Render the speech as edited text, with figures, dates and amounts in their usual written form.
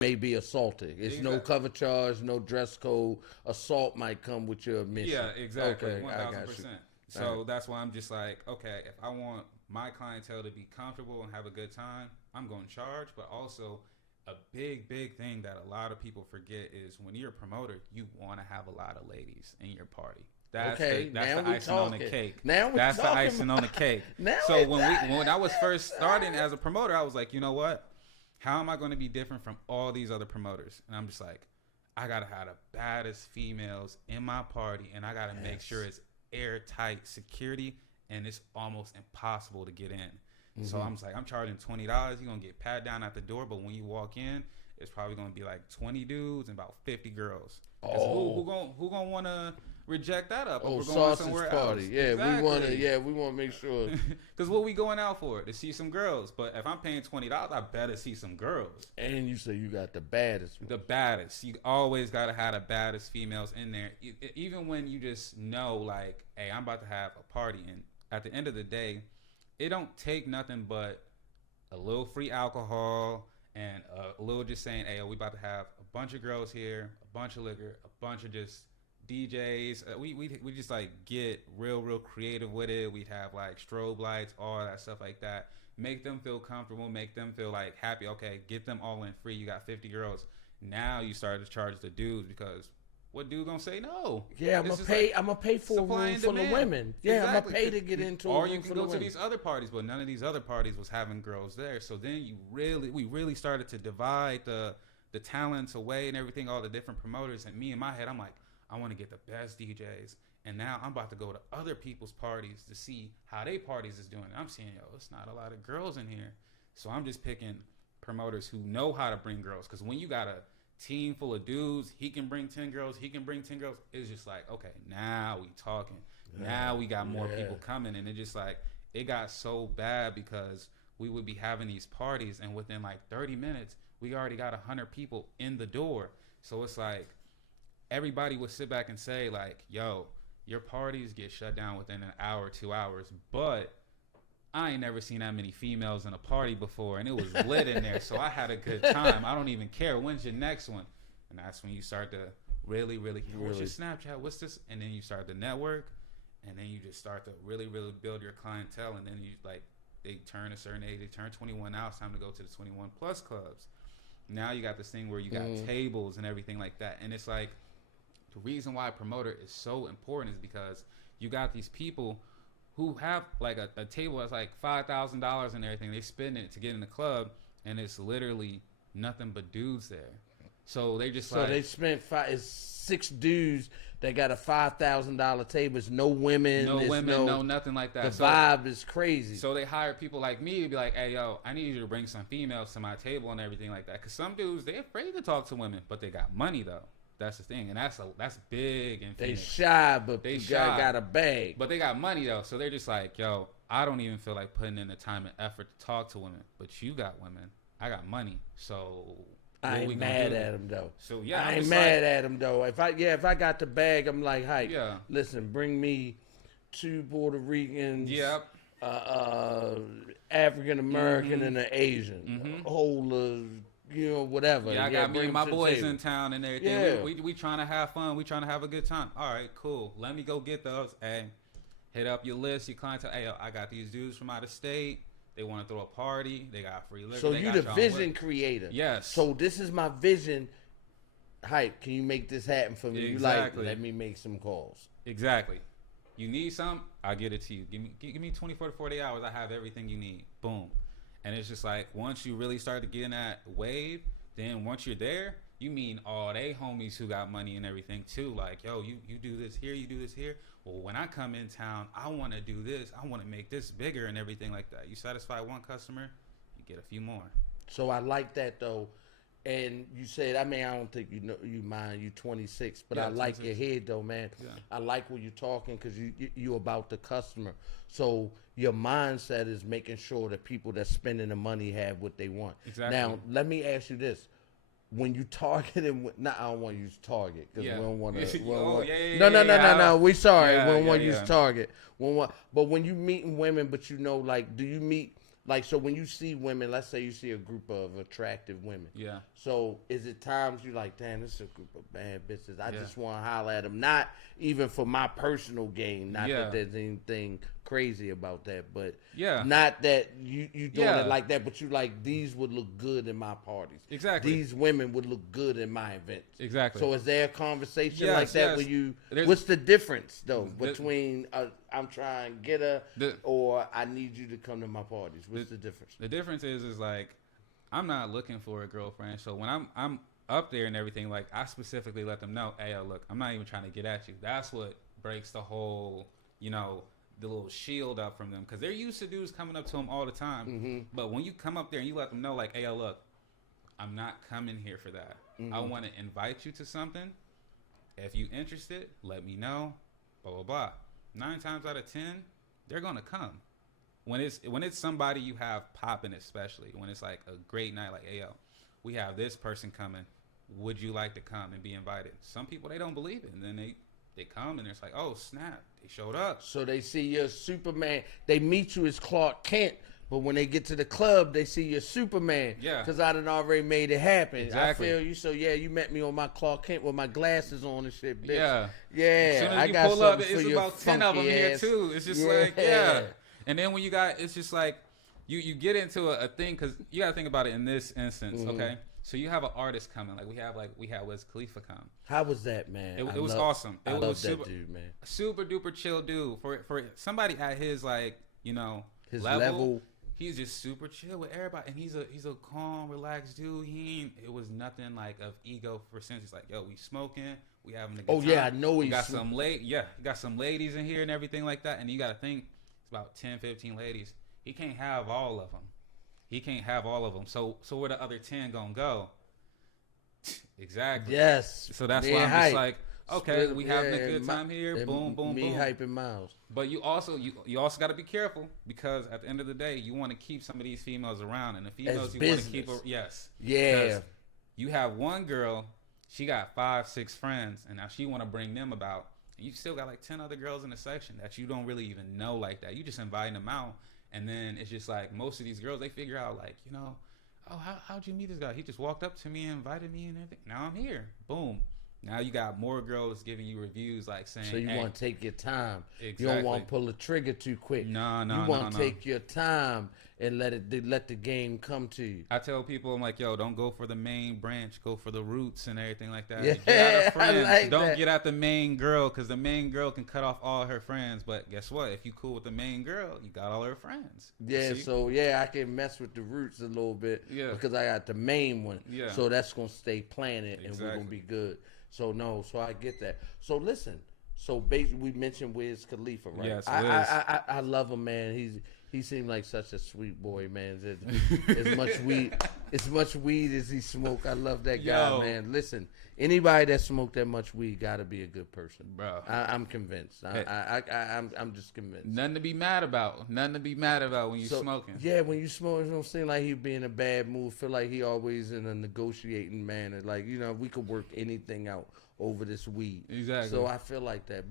may be assaulted. It's no cover charge, no dress code. Assault might come with your admission. Yeah, exactly. Okay, 1,000%. So that's why I'm just like, okay, if I want my clientele to be comfortable and have a good time, I'm going to charge. But also, a big thing that a lot of people forget is when you're a promoter, you want to have a lot of ladies in your party. That's the icing on the cake. That's the icing on the cake. So when I was first starting as a promoter, I was like, you know what? How am I going to be different from all these other promoters? And I'm just like, I got to have the baddest females in my party, and I got to make sure it's airtight security, and it's almost impossible to get in. Mm-hmm. So I'm just like, I'm charging $20. You're going to get pat down at the door, but when you walk in, it's probably going to be like 20 dudes and about 50 girls. Who gonna want to reject that up? Oh, we're going sausage somewhere party. else. Yeah, exactly. we want to make sure. Because what we going out for? To see some girls. But if I'm paying $20, I better see some girls. And you say you got the baddest. The baddest. You always got to have the baddest females in there. Even when you just know, like, hey, I'm about to have a party. And at the end of the day, it don't take nothing but a little free alcohol and a little just saying, hey, we about to have a bunch of girls here, a bunch of liquor, a bunch of just DJs. We just like get real creative with it. We'd have like strobe lights, all that stuff like that. Make them feel comfortable, make them feel like happy. Okay, get them all in free. You got 50 girls. Now you start to charge the dudes because what dude gonna say no? Yeah, I'm gonna pay for a room full of women. Yeah, exactly. I'm gonna pay to get into or you can go to these other parties, but none of these other parties was having girls there. So then we really started to divide the talents away and everything, all the different promoters. And me in my head, I'm like, I want to get the best DJs. And now I'm about to go to other people's parties to see how they parties is doing. And I'm seeing, it's not a lot of girls in here. So I'm just picking promoters who know how to bring girls. Because when you got a team full of dudes, he can bring 10 girls, he can bring 10 girls. It's just like, okay, now we talking. Now we got more people coming. And it just like, it got so bad because we would be having these parties and within like 30 minutes, we already got 100 people in the door. So it's like, everybody would sit back and say like, yo, your parties get shut down within an hour, 2 hours, but I ain't never seen that many females in a party before, and it was lit in there, so I had a good time. I don't even care. When's your next one? And that's when you start to really, what's your Snapchat? What's this? And then you start to network, and then you just start to really build your clientele, and then you like, they turn a certain age, they turn 21 now, it's time to go to the 21 plus clubs. Now you got this thing where you got tables and everything like that, and it's like, the reason why a promoter is so important is because you got these people who have like a table that's like $5,000 and everything. They spend it to get in the club, and it's literally nothing but dudes there. So they just they spent it's 6 dudes that got a $5,000 table. It's no women, no nothing like that. The vibe is crazy. So they hire people like me to be like, hey yo, I need you to bring some females to my table and everything like that. Because some dudes, they're afraid to talk to women, but they got money though. That's the thing, and that's big. In they Phoenix. Shy, but they got a bag. But they got money though, so they're just like, yo, I don't even feel like putting in the time and effort to talk to women. But you got women, I got money, so I ain't mad at him though. So yeah, I ain't mad at him though. If I got the bag, I'm like, hey, listen, bring me 2 Puerto Ricans. Yep. African American and an Asian. Whole whatever. Yeah, I got me and my boys in town and everything. Yeah. We trying to have fun. We trying to have a good time. All right, cool. Let me go get those. Hey, hit up your list, your clientele. Hey, I got these dudes from out of state. They want to throw a party. They got free liquor. So you the vision creator. Yes. So this is my vision. Hype, can you make this happen for me? Exactly. You like, let me make some calls. Exactly. You need something, I'll get it to you. Give me 24 to 48 hours. I have everything you need. Boom. And it's just like, once you really start to get in that wave, then once you're there, you mean all they homies who got money and everything too. Like, yo, you do this here, you do this here. Well, when I come in town, I want to do this. I want to make this bigger and everything like that. You satisfy one customer, you get a few more. So I like that though. And you said, I don't think you mind. You 26, but I like 26. Your head though, man. Yeah. I like what you're talking because you about the customer. So your mindset is making sure that people that's spending the money have what they want. Exactly. Now, let me ask you this: when you target and I don't want to use Target because we don't want to. No. We sorry. We don't want to use Target. But when you meeting women, but like, do you meet Like, so when you see women, let's say you see a group of attractive women. Yeah. So is it times you like, damn, this is a group of bad bitches. I just want to holler at them. Not even for my personal gain. Not that there's anything crazy about that. But not that you doing it like that. But you like, these would look good in my parties. Exactly. These women would look good in my events. Exactly. So is there a conversation like that where you, what's the difference, though, between I'm trying to get her or I need you to come to my parties? What's the difference? The difference is like, I'm not looking for a girlfriend. So when I'm up there and everything, like, I specifically let them know, hey, look, I'm not even trying to get at you. That's what breaks the whole, you know, the little shield up from them. Because they're used to dudes coming up to them all the time. Mm-hmm. But when you come up there and you let them know, like, hey, look, I'm not coming here for that. Mm-hmm. I want to invite you to something. If you interested, let me know. Blah, blah, blah. 9 times out of 10, they're going to come. When it's somebody you have popping, especially when it's like a great night, like, hey, yo, we have this person coming. Would you like to come and be invited? Some people, they don't believe it. And then they come and it's like, oh, snap. They showed up. So they see you're Superman. They meet you as Clark Kent. But when they get to the club, they see you're Superman. Yeah. Because I done already made it happen. Exactly. I feel you. So, yeah, you met me on my Clark Kent with my glasses on and shit, bitch. Yeah. Yeah. As soon as you pull up, it's about 10 of them here, too. It's just like, And then when you got, it's just like, you get into a thing, because you got to think about it in this instance, okay? So you have an artist coming. Like, we had Wiz Khalifa come. How was that, man? It was awesome. I love that dude, man. Super duper chill dude. For somebody at his, like, you know, his level. He's just super chill with everybody, and he's a calm, relaxed dude. It was nothing like of ego for sense. He's like, yo, we smoking, we having a good time. Oh yeah, I know he got some ladies in here and everything like that. And you got to think it's about 10, 15 ladies. He can't have all of them. So where the other 10 gonna go? Exactly. Yes. So that's why I'm just like, okay, we having a good time here. Boom, boom, me boom. hyping Miles. But you also got to be careful, because at the end of the day, you want to keep some of these females around, and the females you want to keep. Yeah. You have one girl, she got 5, 6 friends, and now she want to bring them about. And you still got like 10 other girls in the section that you don't really even know like that. You just inviting them out, and then it's just like most of these girls, they figure out like, you know, oh, how'd you meet this guy? He just walked up to me and invited me and everything. Now I'm here. Boom. Now you got more girls giving you reviews like saying, so you want to take your time. Exactly. You don't want to pull the trigger too quick. No. You want to take your time and let the game come to you. I tell people, I'm like, yo, don't go for the main branch. Go for the roots and everything like that. Yeah, get out friends. I like don't that. get out the main girl, because the main girl can cut off all her friends. But guess what? If you cool with the main girl, you got all her friends. Yeah, so I can mess with the roots a little bit because I got the main one. Yeah. So that's going to stay planted and we're going to be good. So I get that. So listen, so basically we mentioned Wiz Khalifa, right? Yes, Wiz. I love him, man. He seemed like such a sweet boy, man. As much weed as he smoked, I love that guy, man. Listen, anybody that smoked that much weed got to be a good person, bro. I'm convinced. I'm just convinced. Nothing to be mad about. When you smoking. Yeah, when you smoke, it don't seem like he be in a bad mood. Feel like he always in a negotiating manner. Like, you know, we could work anything out over this weed. Exactly. So I feel like that.